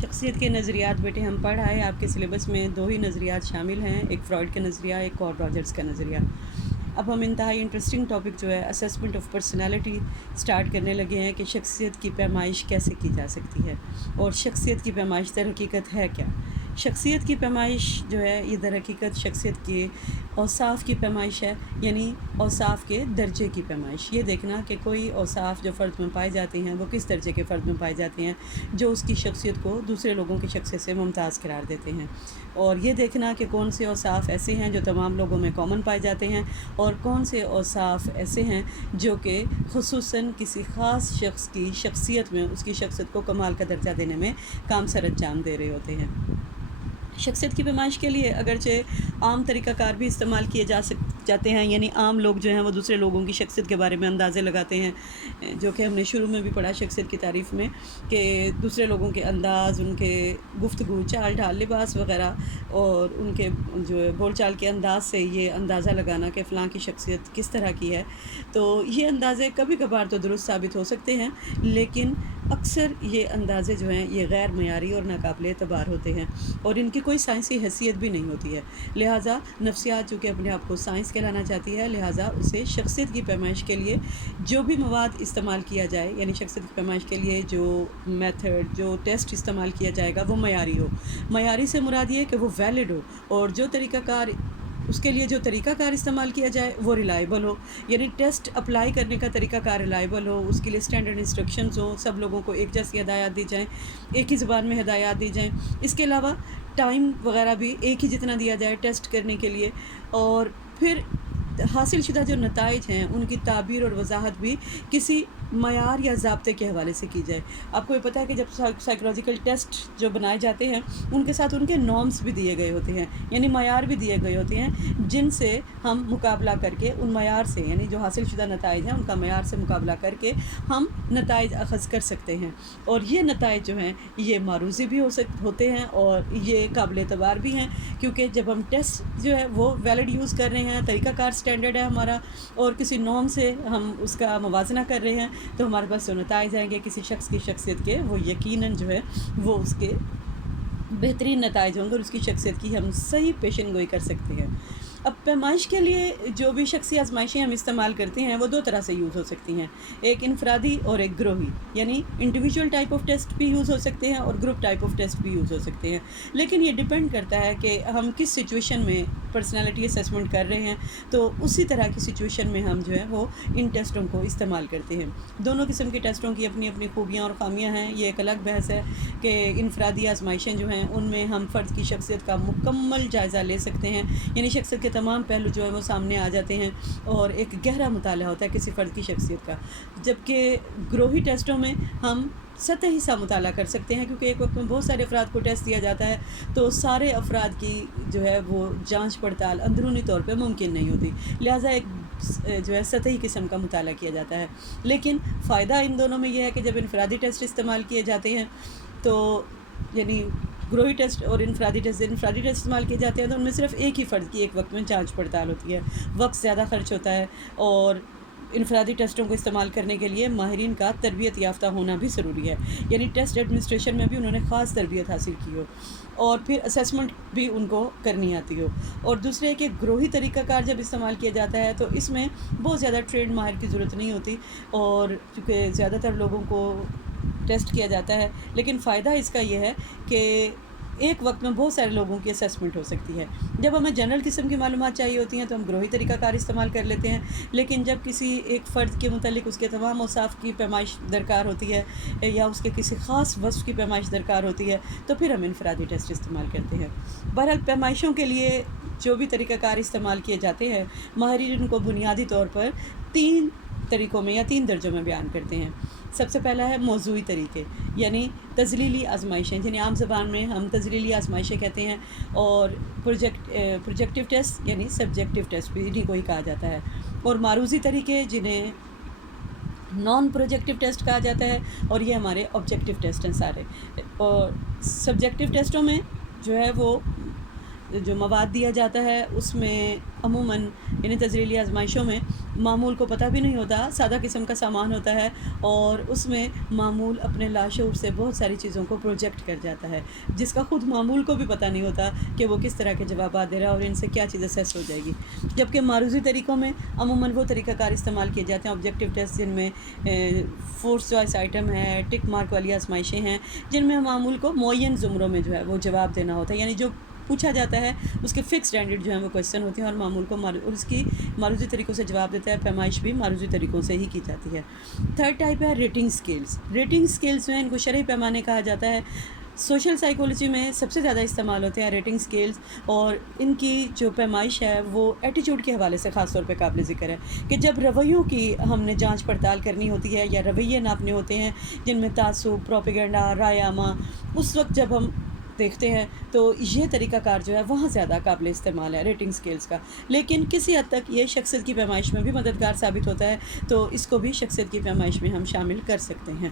شخصیت کے نظریات بیٹے ہم پڑھ آئے. آپ کے سلیبس میں 2 ہی نظریات شامل ہیں، ایک فرائڈ کا نظریہ، ایک کارل راجرز کا نظریہ. اب ہم انتہائی انٹرسٹنگ ٹاپک جو ہے اسیسمنٹ آف پرسنالٹی سٹارٹ کرنے لگے ہیں کہ شخصیت کی پیمائش کیسے کی جا سکتی ہے اور شخصیت کی پیمائش در حقیقت ہے کیا. شخصیت کی پیمائش جو ہے یہ در حقیقت شخصیت کے اوصاف کی پیمائش ہے، یعنی اوصاف کے درجے کی پیمائش. یہ دیکھنا کہ کوئی اوصاف جو فرد میں پائے جاتے ہیں وہ کس درجے کے فرد میں پائے جاتے ہیں جو اس کی شخصیت کو دوسرے لوگوں کی شخصیت سے ممتاز قرار دیتے ہیں. اور یہ دیکھنا کہ کون سے اوصاف ایسے ہیں جو تمام لوگوں میں کامن پائے جاتے ہیں اور کون سے اوصاف ایسے ہیں جو کہ خصوصاً کسی خاص شخص کی شخصیت میں اس کی شخصیت کو کمال کا درجہ دینے میں کام سر انجام دے رہے ہوتے ہیں. شخصیت کی پیمائش کے لیے اگرچہ عام طریقہ کار بھی استعمال کیے جاتے ہیں، یعنی عام لوگ جو ہیں وہ دوسرے لوگوں کی شخصیت کے بارے میں اندازے لگاتے ہیں، جو کہ ہم نے شروع میں بھی پڑھا شخصیت کی تعریف میں کہ دوسرے لوگوں کے انداز، ان کے گفتگو، چال ڈھال، لباس وغیرہ اور ان کے جو بول چال کے انداز سے یہ اندازہ لگانا کہ فلاں کی شخصیت کس طرح کی ہے. تو یہ اندازے کبھی کبھار تو درست ثابت ہو سکتے ہیں، لیکن اکثر یہ اندازے جو ہیں یہ غیر معیاری اور ناقابل اعتبار ہوتے ہیں اور ان کی کوئی سائنسی حیثیت بھی نہیں ہوتی ہے. لہٰذا نفسیات جو کہ اپنے آپ کو سائنس کہلانا چاہتی ہے، لہٰذا اسے شخصیت کی پیمائش کے لیے جو بھی مواد استعمال کیا جائے، یعنی شخصیت کی پیمائش کے لیے جو میتھڈ، جو ٹیسٹ استعمال کیا جائے گا وہ معیاری ہو. معیاری سے مراد یہ کہ وہ ویلڈ ہو، اور جو طریقہ کار اس کے لیے جو طریقہ کار استعمال کیا جائے وہ ریلائبل ہو، یعنی ٹیسٹ اپلائی کرنے کا طریقہ کار ریلائبل ہو، اس کے لیے اسٹینڈرڈ انسٹرکشنز ہوں، سب لوگوں کو ایک جیسی ہدایات دی جائیں، ایک ہی زبان میں ہدایات دی جائیں. اس کے علاوہ ٹائم وغیرہ بھی ایک ہی جتنا دیا جائے ٹیسٹ کرنے کے لیے، اور پھر حاصل شدہ جو نتائج ہیں ان کی تعبیر اور وضاحت بھی کسی معیار یا ضابطے کے حوالے سے کی جائے. آپ کو یہ پتہ ہے کہ جب سائیکولوجیکل ٹیسٹ جو بنائے جاتے ہیں ان کے ساتھ ان کے نارمز بھی دیے گئے ہوتے ہیں، یعنی معیار بھی دیے گئے ہوتے ہیں جن سے ہم مقابلہ کر کے ان معیار سے، یعنی جو حاصل شدہ نتائج ہیں ان کا معیار سے مقابلہ کر کے ہم نتائج اخذ کر سکتے ہیں. اور یہ نتائج جو ہیں یہ معروضی بھی ہوتے ہیں اور یہ قابل اعتبار بھی ہیں، کیونکہ جب ہم ٹیسٹ جو ہے وہ ویلڈ یوز کر رہے ہیں، طریقہ کار اسٹینڈرڈ ہے ہمارا اور کسی نارم سے ہم اس کا موازنہ کر رہے ہیں، تو ہمارے پاس جو نتائج آئیں گے کسی شخص کی شخصیت کے وہ یقیناً جو ہے وہ اس کے بہترین نتائج ہوں گے اور اس کی شخصیت کی ہم صحیح پیشن گوئی کر سکتے ہیں. اب پیمائش کے لیے جو بھی شخصی آزمائشیں ہم استعمال کرتے ہیں وہ 2 طرح سے یوز ہو سکتی ہیں، ایک انفرادی اور ایک گروہی، یعنی انڈیویجول ٹائپ آف ٹیسٹ بھی یوز ہو سکتے ہیں اور گروپ ٹائپ آف ٹیسٹ بھی یوز ہو سکتے ہیں. لیکن یہ ڈیپینڈ کرتا ہے کہ ہم کس سچویشن میں پرسنالٹی اسیسمنٹ کر رہے ہیں، تو اسی طرح کی سچویشن میں ہم جو ہے وہ ان ٹیسٹوں کو استعمال کرتے ہیں. دونوں قسم کے ٹیسٹوں کی اپنی اپنی خوبیاں اور خامیاں ہیں. یہ ایک الگ بحث ہے کہ انفرادی آزمائشیں جو ہیں ان میں ہم فرد کی شخصیت کا مکمل جائزہ لے سکتے ہیں، یعنی شخصیت کے تمام پہلو جو ہیں وہ سامنے آ جاتے ہیں اور ایک گہرا مطالعہ ہوتا ہے کسی فرد کی شخصیت کا. جبکہ گروہی ٹیسٹوں میں ہم سطحی سا مطالعہ کر سکتے ہیں، کیونکہ ایک وقت میں بہت سارے افراد کو ٹیسٹ دیا جاتا ہے تو سارے افراد کی جو ہے وہ جانچ پڑتال اندرونی طور پہ ممکن نہیں ہوتی، لہٰذا ایک جو ہے سطحی قسم کا مطالعہ کیا جاتا ہے. لیکن فائدہ ان دونوں میں یہ ہے کہ جب انفرادی ٹیسٹ استعمال کیے جاتے ہیں تو یعنی گروہی ٹیسٹ اور انفرادی ٹیسٹ استعمال کیے جاتے ہیں تو ان میں صرف ایک ہی فرد کی ایک وقت میں جانچ پڑتال ہوتی ہے، وقت زیادہ خرچ ہوتا ہے، اور انفرادی ٹیسٹوں کو استعمال کرنے کے لیے ماہرین کا تربیت یافتہ ہونا بھی ضروری ہے، یعنی ٹیسٹ ایڈمنسٹریشن میں بھی انہوں نے خاص تربیت حاصل کی ہو اور پھر اسیسمنٹ بھی ان کو کرنی آتی ہو. اور دوسرے کہ گروہی طریقہ کار جب استعمال کیا جاتا ہے تو اس میں بہت زیادہ ٹرینڈ ماہر کی ضرورت نہیں ہوتی، اور چونکہ زیادہ تر لوگوں کو ٹیسٹ کیا جاتا ہے، لیکن فائدہ اس کا یہ ہے کہ ایک وقت میں بہت سارے لوگوں کی اسیسمنٹ ہو سکتی ہے. جب ہمیں جنرل قسم کی معلومات چاہیے ہوتی ہیں تو ہم گروہی طریقہ کار استعمال کر لیتے ہیں، لیکن جب کسی ایک فرد کے متعلق اس کے تمام اوصاف کی پیمائش درکار ہوتی ہے یا اس کے کسی خاص وصف کی پیمائش درکار ہوتی ہے تو پھر ہم انفرادی ٹیسٹ استعمال کرتے ہیں. بہرحال پیمائشوں کے لیے جو بھی طریقہ کار استعمال کیے جاتے ہیں ماہرین ان کو بنیادی طور پر 3 طریقوں میں یا 3 درجوں میں بیان کرتے ہیں. سب سے پہلا ہے موضوعی طریقے، یعنی تذلیلی آزمائشیں، جنہیں عام زبان میں ہم تذلیلی آزمائشیں کہتے ہیں، اور پروجیکٹیو ٹیسٹ یعنی سبجیکٹیو ٹیسٹ بھی انہیں کو ہی کہا جاتا ہے، اور معروضی طریقے جنہیں نان پروجیکٹیو ٹیسٹ کہا جاتا ہے، اور یہ ہمارے آبجیکٹیو ٹیسٹ ہیں سارے. اور سبجیکٹیو ٹیسٹوں میں جو ہے وہ جو مواد دیا جاتا ہے اس میں عموماً یعنی تذلیلی آزمائشوں میں معمول کو پتہ بھی نہیں ہوتا، سادہ قسم کا سامان ہوتا ہے اور اس میں معمول اپنے لاشعور سے بہت ساری چیزوں کو پروجیکٹ کر جاتا ہے، جس کا خود معمول کو بھی پتہ نہیں ہوتا کہ وہ کس طرح کے جوابات دے رہا ہے اور ان سے کیا چیز اسیس ہو جائے گی۔ جبکہ معروضی طریقوں میں عموماً وہ طریقہ کار استعمال کیے جاتے ہیں آبجیکٹیو ٹیسٹ، جن میں فورس چوائس آئٹم ہے، ٹک مارک والی آزمائشیں ہیں، جن میں معمول کو معین زمروں میں جو ہے وہ جواب دینا ہوتا ہے، یعنی جو پوچھا جاتا ہے اس کے فکس اسٹینڈرڈ جو ہیں وہ کویسچن ہوتے ہیں اور معمول کو اس کی معروضی طریقوں سے جواب دیتا ہے۔ پیمائش بھی معروضی طریقوں سے ہی کی جاتی ہے۔ تھرڈ ٹائپ ہے ریٹنگ سکیلز۔ ریٹنگ سکیلز جو ہیں ان کو شرعی پیمانے کہا جاتا ہے۔ سوشل سائیکولوجی میں سب سے زیادہ استعمال ہوتے ہیں ریٹنگ سکیلز، اور ان کی جو پیمائش ہے وہ ایٹیٹیوڈ کے حوالے سے خاص طور پہ قابل ذکر ہے کہ جب رویوں کی ہم نے جانچ پڑتال کرنی ہوتی ہے یا رویے ناپنے ہوتے ہیں جن میں تعصب، پروپیگنڈا، رائے عامہ، اس وقت جب ہم دیکھتے ہیں تو یہ طریقہ کار جو ہے وہاں زیادہ قابل استعمال ہے ریٹنگ سکیلز کا، لیکن کسی حد تک یہ شخصیت کی پیمائش میں بھی مددگار ثابت ہوتا ہے، تو اس کو بھی شخصیت کی پیمائش میں ہم شامل کر سکتے ہیں۔